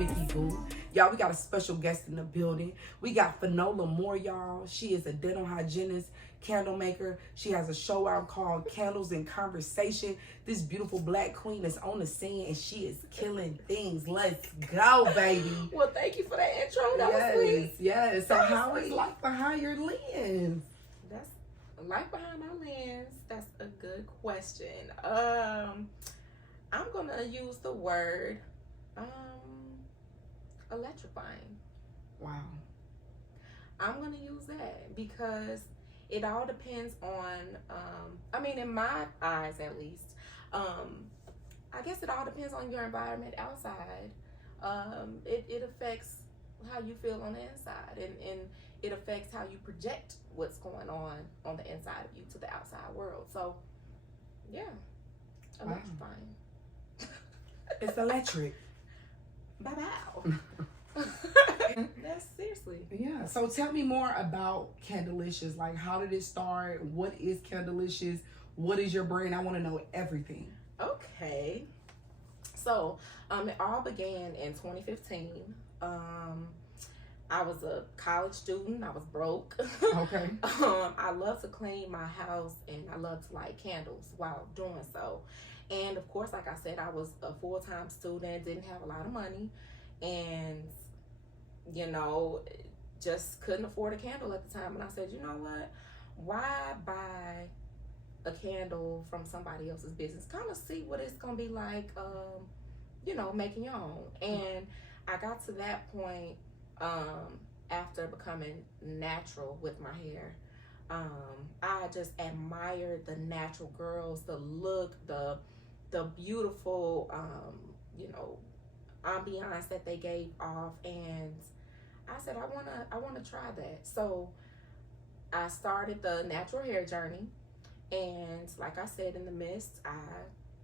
Mickey Boo. Y'all, we got a special guest in the building. We got Finola Moore, y'all. She is a dental hygienist, candle maker. She has a show out called Candles in Conversation. This beautiful black queen is on the scene and she is killing things. Let's go, baby. Well, thank you for that intro. That was sweet. Yes. So how is life behind your lens? That's life behind my lens. That's a good question. I'm gonna use the word electrifying. Wow. I'm gonna use that because it all depends on in my eyes at least, I guess it all depends on your environment outside. It affects how you feel on the inside, and it affects how you project what's going on the inside of you to the outside world. So yeah, electrifying. It's electric. Bye-bye. That's seriously. Yeah. So tell me more about Candlelicious. Like, how did it start? What is Candlelicious? What is your brand? I want to know everything. Okay. So, it all began in 2015. I was a college student. I was broke. Okay. I love to clean my house and I love to light candles while doing so. And of course, like I said, I was a full-time student, didn't have a lot of money, and just couldn't afford a candle at the time. And I said, you know what? Why buy a candle from somebody else's business? Kind of see what it's gonna be like, making your own. And I got to that point after becoming natural with my hair. I just admired the natural girls, the look, the beautiful ambiance that they gave off, and I said I wanna try that. So I started the natural hair journey, and like I said, in the midst, I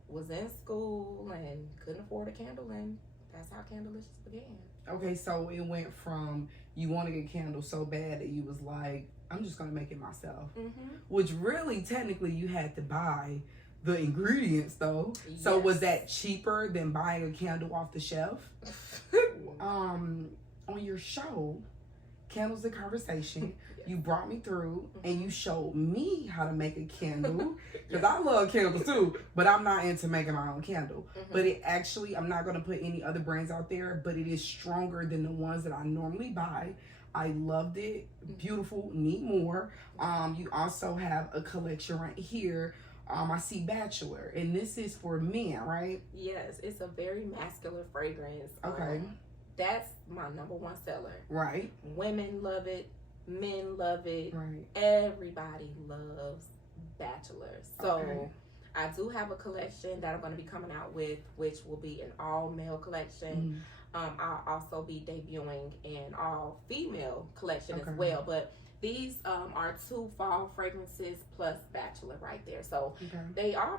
was in school and couldn't afford a candle, and that's how Candlelicious began. Okay, so it went from you wanted a candle so bad that you was like, I'm just gonna make it myself. Mm-hmm. Which really, technically, you had to buy the ingredients though. Yes. So was that cheaper than buying a candle off the shelf? On your show, Candles in Conversation, yes, you brought me through and you showed me how to make a candle, because I love candles too, but I'm not into making my own candle. But it actually, I'm not going to put any other brands out there, but it is stronger than the ones that I normally buy. I loved it. Beautiful. Need more. You also have a collection right here. I see Bachelor, and this is for men, right? Yes, it's a very masculine fragrance. Okay. That's my #1 seller. Right. Women love it. Men love it. Right. Everybody loves Bachelor. So okay, I do have a collection that I'm going to be coming out with, which will be an all-male collection. I'll also be debuting an all-female collection as well. But these are 2 fall fragrances plus Bachelor right there. So they all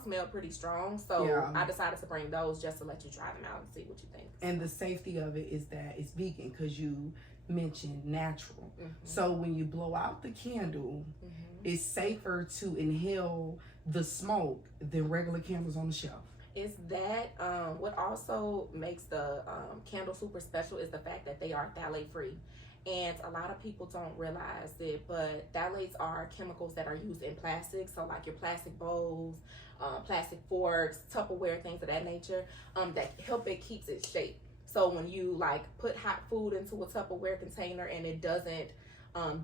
smell pretty strong. So yeah, I decided to bring those just to let you try them out and see what you think. And the safety of it is that it's vegan, because you mentioned natural. So when you blow out the candle, it's safer to inhale the smoke than regular candles on the shelf. Is that what also makes the candle super special is the fact that they are phthalate free. And a lot of people don't realize it, but phthalates are chemicals that are used in plastics. So like your plastic bowls, plastic forks, Tupperware, things of that nature, that help it keeps its shape. So when you like put hot food into a Tupperware container and it doesn't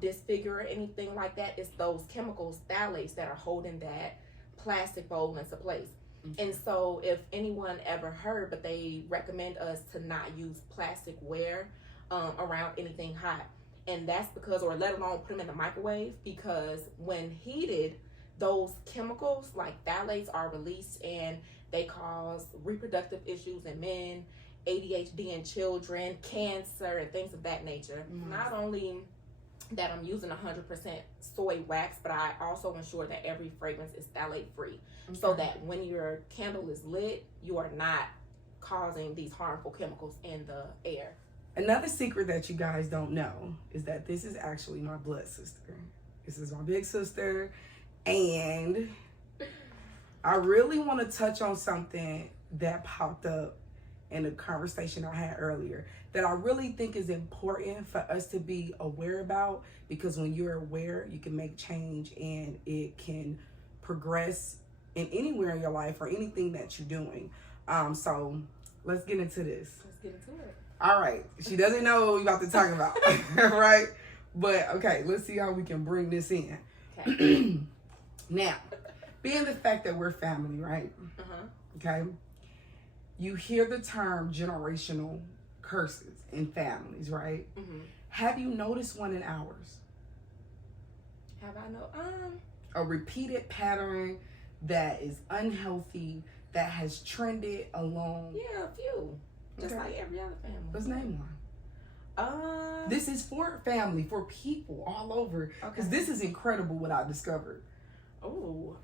disfigure or anything like that, it's those chemicals, phthalates, that are holding that plastic bowl into place. And so if anyone ever heard, but they recommend us to not use plastic ware around anything hot, and that's because, or let alone put them in the microwave, because when heated, those chemicals like phthalates are released and they cause reproductive issues in men, ADHD in children, cancer, and things of that nature. Not only that I'm using 100% soy wax, but I also ensure that every fragrance is phthalate free, so that when your candle is lit, you are not causing these harmful chemicals in the air. Another secret that you guys don't know is that this is actually my blood sister. This is my big sister, and I really want to touch on something that popped up and a conversation I had earlier that I really think is important for us to be aware about, because when you're aware, you can make change and it can progress in anywhere in your life or anything that you're doing. So let's get into this. Let's get into it. All right. She doesn't know what we're about to talk about, right? But okay, let's see how we can bring this in. Okay. Now, being the fact that we're family, right? Okay. You hear the term generational curses in families, right? Have you noticed one in ours? Have I know? A repeated pattern that is unhealthy, that has trended along. Yeah, a few. Just like every other family. Let's name one. This is for family, for people all over. Because this is incredible what I discovered. Oh,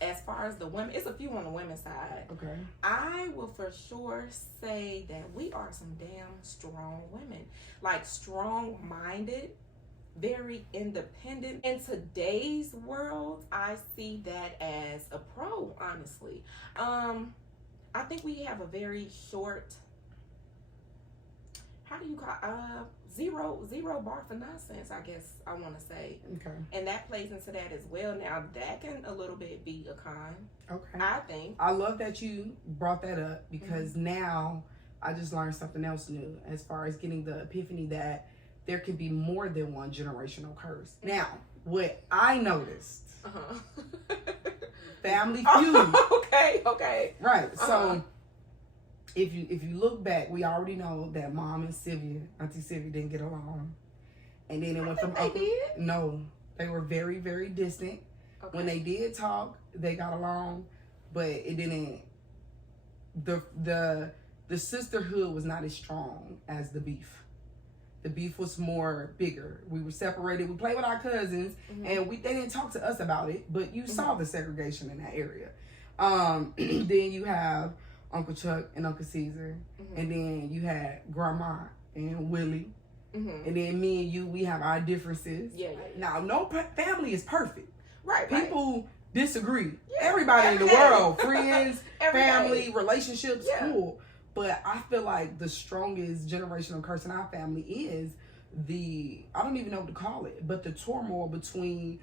as far as the women, it's a few on the women's side. Okay. I will for sure say that we are some damn strong women. Like strong-minded, very independent. In today's world, I see that as a pro, honestly. I think we have a very short, how do you call zero bar for nonsense, I guess I want to say. Okay. And that plays into that as well. Now that can a little bit be a con. Okay. I think. I love that you brought that up, because now I just learned something else new as far as getting the epiphany that there can be more than one generational curse. Now, what I noticed, Family Feud. Okay. Right. So if you look back, we already know that Mom and Sylvia, Auntie Sylvia, didn't get along, and then it went from they did. No, they were very, very distant. Okay. When they did talk, they got along, but it didn't. The sisterhood was not as strong as the beef. The beef was more bigger. We were separated. We played with our cousins, and they didn't talk to us about it. But you saw the segregation in that area. Then you have Uncle Chuck and Uncle Caesar, and then you had Grandma and Willie, and then me and you. We have our differences. Yeah. Now, no family is perfect. Right. People disagree. Yeah, everybody in the world, friends, family, relationships, cool. But I feel like the strongest generational curse in our family is I don't even know what to call it, but the turmoil between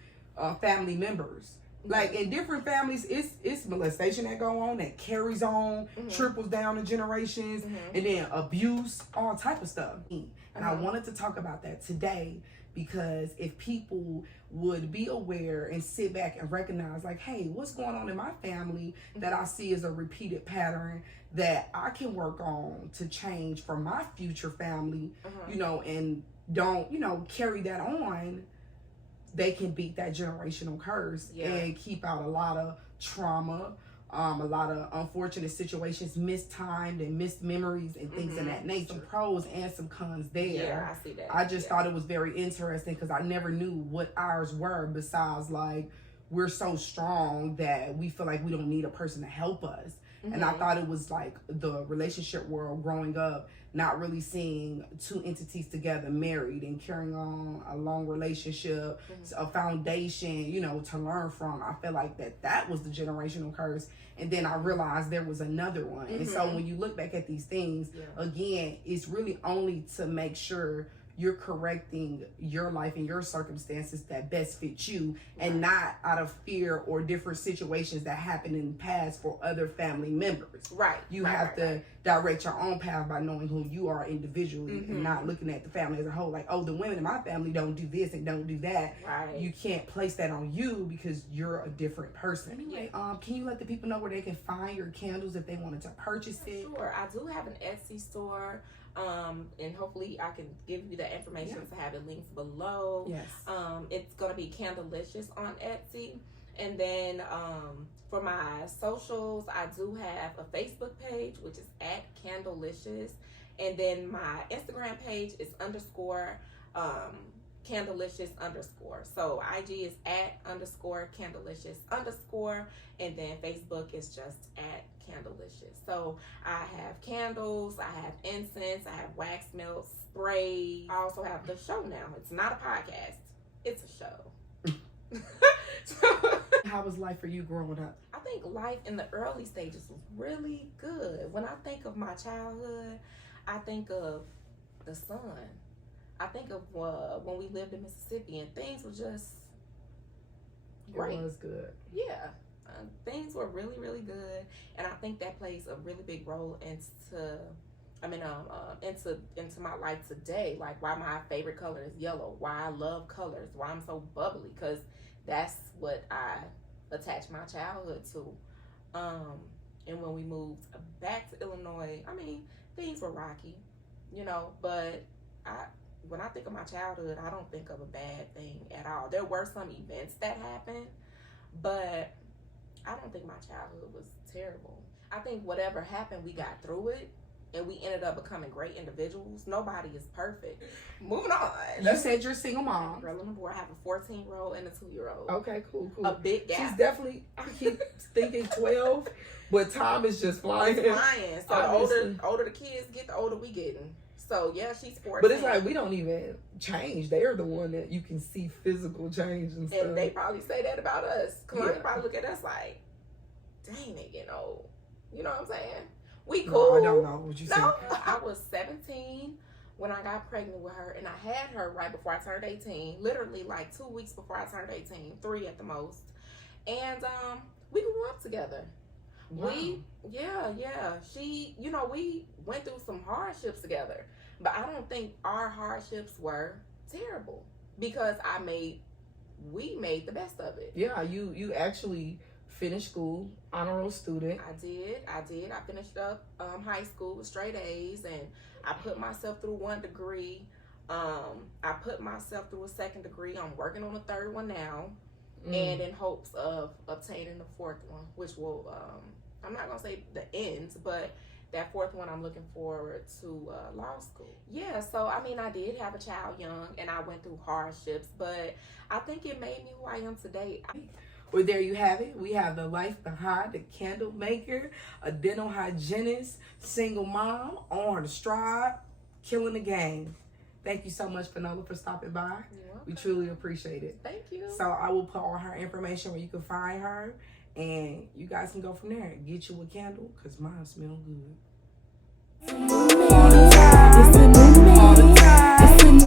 family members. Like in different families, it's molestation that go on, that carries on, triples down the generations, and then abuse, all type of stuff. And I wanted to talk about that today, because if people would be aware and sit back and recognize, like, hey, what's going on in my family that I see as a repeated pattern that I can work on to change for my future family, and don't, carry that on, they can beat that generational curse and keep out a lot of trauma, a lot of unfortunate situations, mistimed and missed memories and things of that nature. Some pros and some cons there. Yeah, I see that. I just thought it was very interesting, because I never knew what ours were, besides like we're so strong that we feel like we don't need a person to help us. And I thought it was like the relationship world growing up, not really seeing two entities together, married and carrying on a long relationship, a foundation, to learn from. I feel like that was the generational curse. And then I realized there was another one. And so when you look back at these things, again, it's really only to make sure you're correcting your life and your circumstances that best fit you, and not out of fear or different situations that happened in the past for other family members. Right. You have to direct your own path by knowing who you are individually, and not looking at the family as a whole. Like, oh, the women in my family don't do this and don't do that. Right. You can't place that on you because you're a different person. Anyway, can you let the people know where they can find your candles if they wanted to purchase it? Sure. I do have an Etsy store. And hopefully I can give you the information to have the links below. Yes. It's gonna be Candlelicious on Etsy. And then for my socials, I do have a Facebook page, which is @Candlelicious, and then my Instagram page is _Candlelicious_. So IG is @_Candlelicious_, and then Facebook is just @Candlelicious. So I have candles, I have incense, I have wax melts, spray. I also have the show now. It's not a podcast, it's a show. How was life for you growing up? I think life in the early stages was really good. When I think of my childhood, I think of the sun. I think of when we lived in Mississippi and things were just great. It was good. Yeah, things were really, really good, and I think that plays a really big role into my life today. Like why my favorite color is yellow, why I love colors, why I'm so bubbly, because that's what I attach my childhood to. And when we moved back to Illinois, I mean, things were rocky, you know, but when I think of my childhood, I don't think of a bad thing at all. There were some events that happened, but I don't think my childhood was terrible. I think whatever happened, we got through it, and we ended up becoming great individuals. Nobody is perfect. Moving on. You said you're a single mom. Girl, number 4, I have a 14-year-old and a 2-year-old. Okay, cool. A big gap. She's definitely, I keep thinking 12, but time is just flying. It's flying. So the older the kids get, the older we getting. So yeah, she's 14. But it's like we don't even change. They're the one that you can see physical change and stuff. And they probably say that about us. Kalani probably look at us like, dang, they getting old. You know what I'm saying? We cool. No, I don't know what you said. No, I was 17 when I got pregnant with her, and I had her right before I turned 18. Literally like 2 weeks before I turned 18, 3 at the most. And we grew up together. Wow. She, you know, we went through some hardships together, but I don't think our hardships were terrible because we made the best of it. Yeah, you actually finished school, honor roll student. I did. I finished up high school with straight A's, and I put myself through 1 degree. I put myself through a 2nd degree. I'm working on a 3rd one now, and in hopes of obtaining the 4th one, which will, I'm not going to say the ends, but that 4th one I'm looking forward to law school. Yeah, so I mean, I did have a child young, and I went through hardships, but I think it made me who I am today. Well, there you have it. We have the life behind the candle maker, a dental hygienist, single mom, on the stride, killing the game. Thank you so much, Fanola, for stopping by. You're welcome. We truly appreciate it. Thank you. So I will put all her information where you can find her, and you guys can go from there and get you a candle because mine smells good.